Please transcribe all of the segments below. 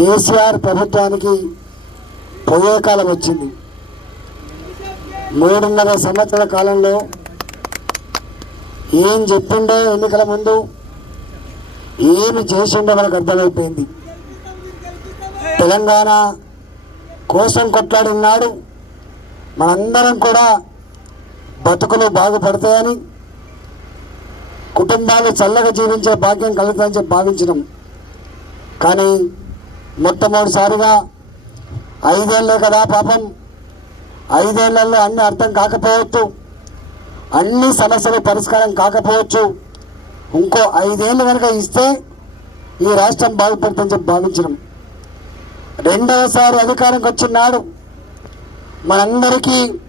కేసీఆర్ ప్రభుత్వానికి పోయే కాలం వచ్చింది. మూడున్నర సంవత్సరాల కాలంలో ఏం చెప్పిండో ఎన్నికల ముందు ఏమి చేసిండో మనకు అర్థమైపోయింది. తెలంగాణ కోసం కొట్లాడినాడు. మనందరం కూడా బతుకులు బాగుపడతాయని కుటుంబాలు చల్లగా జీవించే భాగ్యం కలుగుతుందని చెప్పి భావించినాం. కానీ మొట్టమొదటిసారిగా ఐదేళ్ళే కదా పాపం. ఐదేళ్ళలో అన్ని అర్థం కాకపోవచ్చు. అన్ని సమస్యలు పరిష్కారం కాకపోవచ్చు. ఇంకో ఐదేళ్ళు కనుక ఇస్తే ఈ రాష్ట్రం బాగుపడుతుందని చెప్పి భావించడం. రెండవసారి అధికారంకి వచ్చినాడు మనందరికీ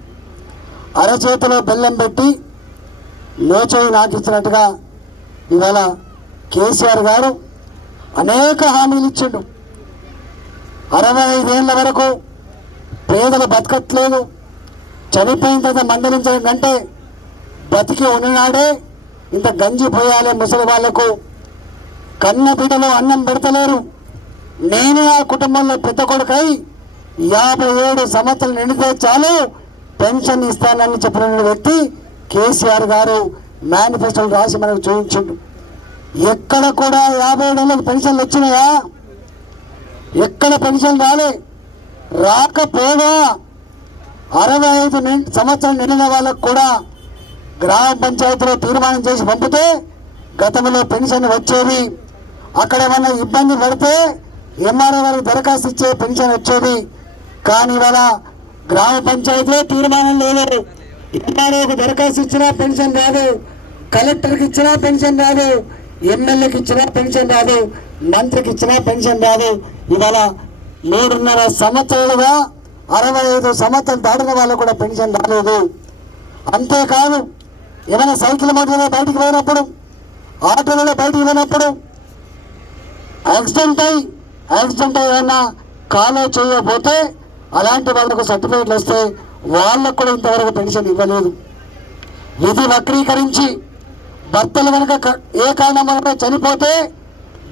అరచేతిలో బెల్లం పెట్టి నోచేయి నాకిచ్చినట్టుగా ఇవాళ కేసీఆర్ గారు అనేక హామీలు ఇచ్చిండు. అరవై ఐదేళ్ళ వరకు పేదలు బతకట్లేదు. చనిపోయిన తర్వాత మందలించడం కంటే బతికి ఉన్ననాడే ఇంత గంజి పోయాలి ముసలి వాళ్ళకు. కన్న బిడ్డలు అన్నం పెడతలేరు. నేను ఆ కుటుంబంలో పెద్ద కొడుకై యాభై ఏడు సంవత్సరాలు నిండితే చాలు పెన్షన్ ఇస్తానని చెప్పిన వ్యక్తి కేసీఆర్ గారు మేనిఫెస్టోలు రాసి మనకు చూపించిండు. ఎక్కడ కూడా యాభై ఏళ్ళకి పెన్షన్లు వచ్చినాయా? ఎక్కడ పెన్షన్ రాలే? రాకపోగా అరవై ఐదు సంవత్సరం నిండిన వాళ్ళకు కూడా గ్రామ పంచాయతీలో తీర్మానం చేసి పంపితే గతంలో పెన్షన్ వచ్చేది. అక్కడ ఏమన్నా ఇబ్బంది పడితే ఎంఆర్ఓ గారికి దరఖాస్తు ఇచ్చే పెన్షన్ వచ్చేది. కానీ ఇవాళ గ్రామ పంచాయతీలో తీర్మానం లేదు. ఎంఆర్ఓకి దరఖాస్తు ఇచ్చినా పెన్షన్ రాదు. కలెక్టర్కి ఇచ్చినా పెన్షన్ రాదు. ఎమ్మెల్యేకి ఇచ్చినా పెన్షన్ రాదు మంత్రికి ఇచ్చినా పెన్షన్ రాదు. ఇవాళ మూడున్నర సంవత్సరాలుగా అరవై ఐదు సంవత్సరాలు దాటిన వాళ్ళకు కూడా పెన్షన్ రాలేదు. అంతేకాదు ఏమైనా సైకిల్ మోటార్లో బయటికి పోయినప్పుడు ఆటోలలో బయటికి పోయినప్పుడు యాక్సిడెంట్ అయి యాక్సిడెంట్ అయి కాలో చేయకపోతే అలాంటి వాళ్ళకు సర్టిఫికేట్లు వస్తే వాళ్ళకు కూడా ఇంతవరకు పెన్షన్ ఇవ్వలేదు. విధి వక్రీకరించి భర్తలు కనుక ఏ కారణం వలన చనిపోతే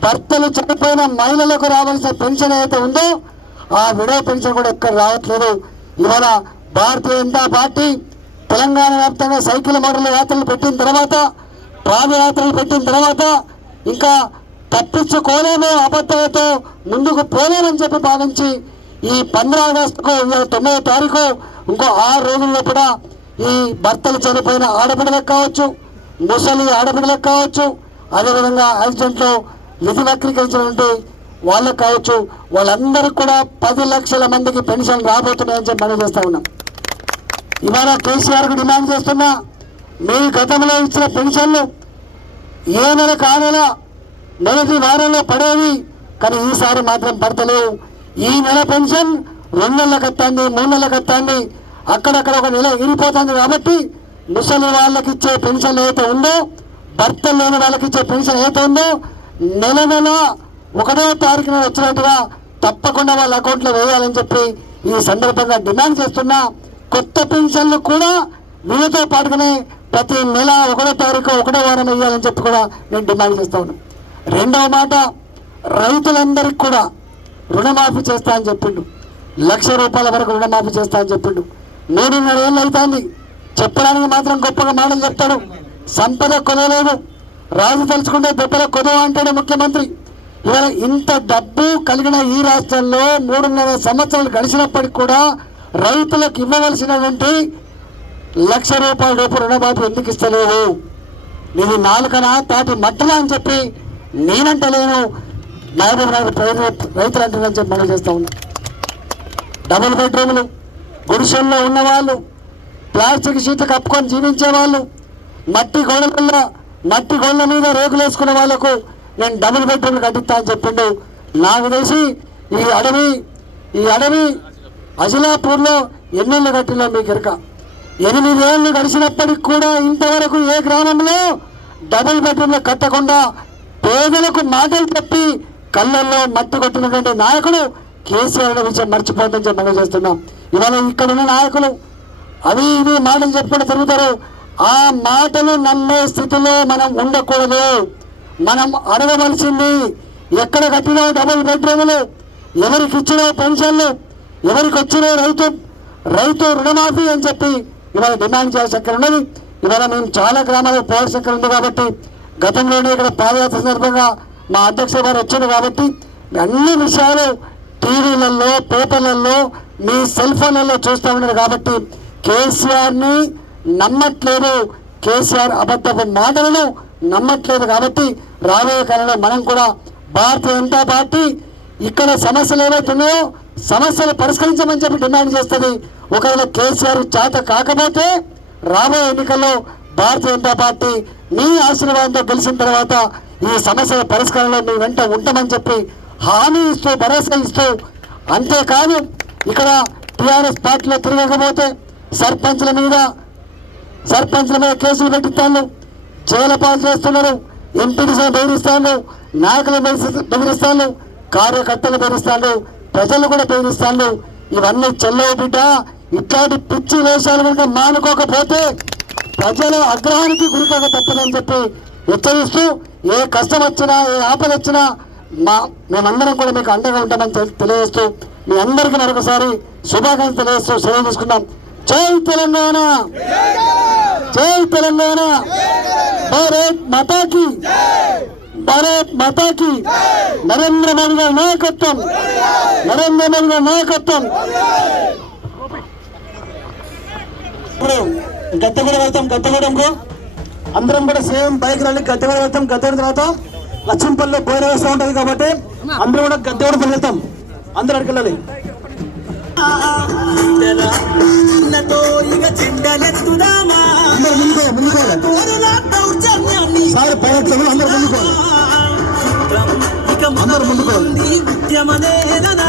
భర్తలు చనిపోయిన మహిళలకు రావాల్సిన పెన్షన్ ఏదైతే ఉందో ఆ విడో పెన్షన్ కూడా ఎక్కడ రావట్లేదు. ఇవాళ భారతీయ జనతా పార్టీ తెలంగాణ వ్యాప్తంగా సైకిల్ మోడల్ యాత్రలు పెట్టిన తర్వాత పాదయాత్రలు పెట్టిన తర్వాత ఇంకా తప్పించుకోలేమో అబద్ధాలతో ముందుకు పోలేమని చెప్పి భావించి ఈ పంద్ర ఆగస్టుకు తొమ్మిదో తారీఖు ఇంకో ఆరు రోజుల్లో కూడా ఈ భర్తలు చనిపోయిన ఆడబిడ్డలకు కావచ్చు ముసలి ఆడబిడ్డలకు కావచ్చు అదేవిధంగా యాక్సిడెంట్లో నిధి వక్రీకరించినటువంటి వాళ్ళకు కావచ్చు వాళ్ళందరికీ కూడా పది లక్షల మందికి పెన్షన్ రాబోతున్నాయని చెప్పి మనం చేస్తా ఉన్నాం. ఇవాళ కేసీఆర్కు డిమాండ్ చేస్తున్నా మీ గతంలో ఇచ్చిన పెన్షన్లు ఏ నెల కానెల మొదటి వారంలో పడేవి కానీ ఈసారి మాత్రం పడతలేవు. ఈ నెల పెన్షన్ రెండు నెలలకు వస్తుంది మూడు నెలలకు వస్తుంది అక్కడక్కడ ఒక నెల ఇరిపోతుంది కాబట్టి ముసలి వాళ్ళకి ఇచ్చే పెన్షన్ ఏదైతే ఉందో భర్త లేని వాళ్ళకి ఇచ్చే పెన్షన్ ఏదైతే ఉందో నెల నెల ఒకటో తారీఖున వచ్చినట్టుగా తప్పకుండా వాళ్ళ అకౌంట్లో వేయాలని చెప్పి ఈ సందర్భంగా డిమాండ్ చేస్తున్నా. కొత్త పెన్షన్లు కూడా వీళ్ళతో పాటుగానే ప్రతి నెల ఒకటో తారీఖు ఒకటో వారం వేయాలని చెప్పి కూడా నేను డిమాండ్ చేస్తా ఉన్నాను రెండవ మాట రైతులందరికీ కూడా రుణమాఫీ చేస్తా అని చెప్పిండు. లక్ష రూపాయల వరకు రుణమాఫీ చేస్తా అని చెప్పిండు. మూడున్నర ఏళ్ళు అవుతుంది చెప్పడానికి మాత్రం గొప్పగా మాటలు చెప్తాడు. సంపద కొదవలేదు రాజు తలుచుకుంటే దెబ్బల కొదవ అంటాడు ముఖ్యమంత్రి. ఇవాళ ఇంత డబ్బు కలిగిన ఈ రాష్ట్రంలో మూడున్నర సంవత్సరాలు గడిచినప్పటికి కూడా రైతులకు ఇవ్వవలసినటువంటి లక్ష రూపాయల రూపాయలు రుణమాఫీ ఎందుకు ఇస్తలేవు? నీది నాలుకన తాటి మట్టలా అని చెప్పి నేనంటలేను. మహబూబ్ నగర్ ప్రజలు రైతులు అంటారని చెప్పి మనం చేస్తా ఉన్నాం. డబుల్ బెడ్రూములు గుడిసెల్లో ఉన్నవాళ్ళు ప్లాస్టిక్ షీట్ కప్పుకొని జీవించే వాళ్ళు మట్టి గోడల మట్టి గోడల మీద రేకులు వేసుకునే వాళ్ళకు నేను డబుల్ బెడ్రూమ్లు కట్టిస్తా అని చెప్పిండు. నాకు తెలిసి ఈ అడవి ఈ అడవి అజిలాపూర్లో ఎన్నెళ్ళు కట్టిలో మీకు ఇరక ఎనిమిది ఏళ్ళు గడిచినప్పటికి కూడా ఇంతవరకు ఏ గ్రామంలో డబుల్ బెడ్రూమ్లు కట్టకుండా పేదలకు మాటలు చెప్పి కళ్ళల్లో మట్టి కొట్టినటువంటి నాయకుడు కేసీఆర్ విషయం మర్చిపోతుందని చెప్పి చేస్తున్నాం. ఇవాళ ఇక్కడ ఉన్న నాయకులు అవి ఇవి మాటలు చెప్పుకుంటూ తిరుగుతారు ఆ మాటలు నమ్మే స్థితిలో మనం ఉండకూడదు. మనం అడగవలసింది ఎక్కడ కట్టినా డబుల్ బెడ్రూములు ఎవరికి ఇచ్చినా పెన్షన్లు ఎవరికి వచ్చినా రైతు రైతు రుణమాఫీ అని చెప్పి ఇవాళ డిమాండ్ చేయాల్సి ఉన్నది. ఇవాళ మేము చాలా గ్రామాలకు పోవాల్సి ఉంది కాబట్టి గతంలోనే ఇక్కడ పాదయాత్ర సందర్భంగా మా అధ్యక్ష గారు వచ్చారు కాబట్టి అన్ని విషయాలు టీవీలలో పేపర్లలో మీ సెల్ ఫోన్లలో చూస్తూ ఉన్నారు కాబట్టి కేసీఆర్ని నమ్మట్లేదు. కేసీఆర్ అబద్ధపు మాటలను నమ్మట్లేదు కాబట్టి రాబోయే కాలంలో మనం కూడా భారతీయ జనతా పార్టీ ఇక్కడ సమస్యలు ఏవైతే ఉన్నాయో సమస్యలు పరిష్కరించమని చెప్పి డిమాండ్ చేస్తుంది. ఒకవేళ కేసీఆర్ చేత కాకపోతే రాబోయే ఎన్నికల్లో భారతీయ జనతా పార్టీ మీ ఆశీర్వాదంతో గెలిచిన తర్వాత ఈ సమస్యల పరిష్కారంలో మీ వెంట ఉంటామని చెప్పి హామీ ఇస్తూ భరోసా ఇస్తూ అంతేకాదు ఇక్కడ టీఆర్ఎస్ పార్టీలో తిరగకపోతే సర్పంచ్ల మీద సర్పంచ్ల మీద కేసులు పెట్టిస్తాను జైలు పాలు చేస్తున్నారు. ఎంపీడీసీలు బెదిరిస్తాను నాయకులు బెదిరిస్తాను కార్యకర్తలు బెదిరిస్తాను ప్రజలు కూడా బెదిరిస్తాను ఇవన్నీ చెల్లవు బిడ్డ. ఇట్లాంటి పిచ్చి వేషాలు కనుక మానుకోకపోతే ప్రజల ఆగ్రహానికి గురికాక తప్పదని చెప్పి హెచ్చరిస్తూ ఏ కష్టం వచ్చినా ఏ ఆపద వచ్చినా మా మేమందరం కూడా మీకు అండగా ఉంటామని తెలి- తెలియజేస్తూ మీ అందరికీ మరొకసారి శుభాకాంక్షలు తెలియజేస్తూ సెలవు తీసుకుందాం. జై తెలంగాణ. జై తెలంగాణ. భారత్ మాతాకి. భారత్ మాతాకి. నరేంద్ర మోడీ గారి నాయకత్వం. నరేంద్ర మోడీ గారి నాయకత్వం. ఇప్పుడు వెళ్తాం గత్తగూడెంకు అందరం కూడా సేమ్ బైక్ ర్యాలీ గద్దెగూడ వెళ్తాం గద్దెగూడ తర్వాత లక్ష్మీపల్లి బోయిన ఉంటుంది కాబట్టి అందరం కూడా గద్దెగూడ వెళ్తాం. అందరూ అడిగి వెళ్ళాలి. తోరుల దౌర్జన్యాన్ని అందరూ ముందుకోవాలి. ఉద్యమనేదనా